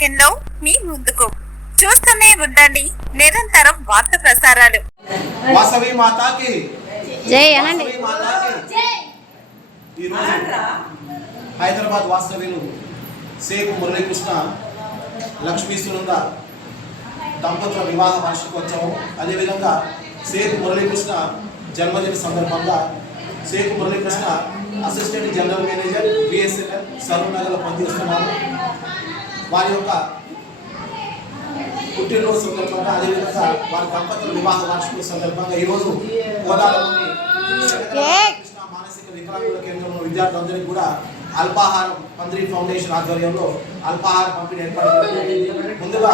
సెకండ్లో మీ ముందుకు. చూస్తూనే ఉండండి నిరంతరం వార్త ప్రసారాలు. వాసవి మాతాకి జై అనండి. హైదరాబాద్ వాస్తవ్యులు షేక్ మురళీకృష్ణ లక్ష్మీ సునంద దంపతుల వివాహ వార్షికోత్సవం, అదేవిధంగా షేక్ మురళీకృష్ణ జన్మదిన సందర్భంగా Shaik Muralikrishna assistant general manager BSNL Saroor నగర్లో పనిచేస్తున్నారు. వారి యొక్క పుట్టినరోజు సందర్భంగా, అదేవిధంగా వారి దంపతుల వివాహ వార్షికోత్సవం సందర్భంగా ఈరోజు గోదావరిలోని కృష్ణ మానసిక వికలాంగుల కేంద్రంలో విద్యార్థులందరికీ కూడా అల్పాహారం పందిరి ఫౌండేషన్ ఆధ్వర్యంలో అల్పాహార పంపిణీ ఏర్పాటు చేశారు. ముందుగా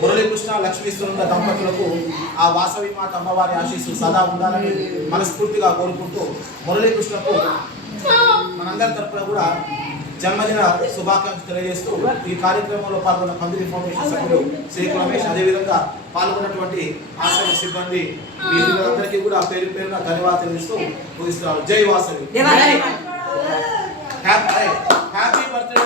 మురళీకృష్ణ లక్ష్మీ సునంద దంపతులకు ఆ వాసవి మాత అమ్మవారి ఆశీస్సులు సదా ఉండాలని మనస్ఫూర్తిగా కోరుకుంటూ మురళీకృష్ణకు మనందరి తరపున కూడా జన్మదిన శుభాకాంక్షలు తెలియజేస్తూ ఈ కార్యక్రమంలో పాల్గొన్న పందిరి ఫౌండేషన్ సభ్యులు షేక్ రమేష్, అదేవిధంగా పాల్గొన్నటువంటి ఆశ్రమ సిబ్బంది మీ పిల్లలందరికీ కూడా పేరు పేరున ధన్యవాదాలు తెలియజేస్తూ ముగిస్తున్నారు. జై వాసవి. Happy birthday.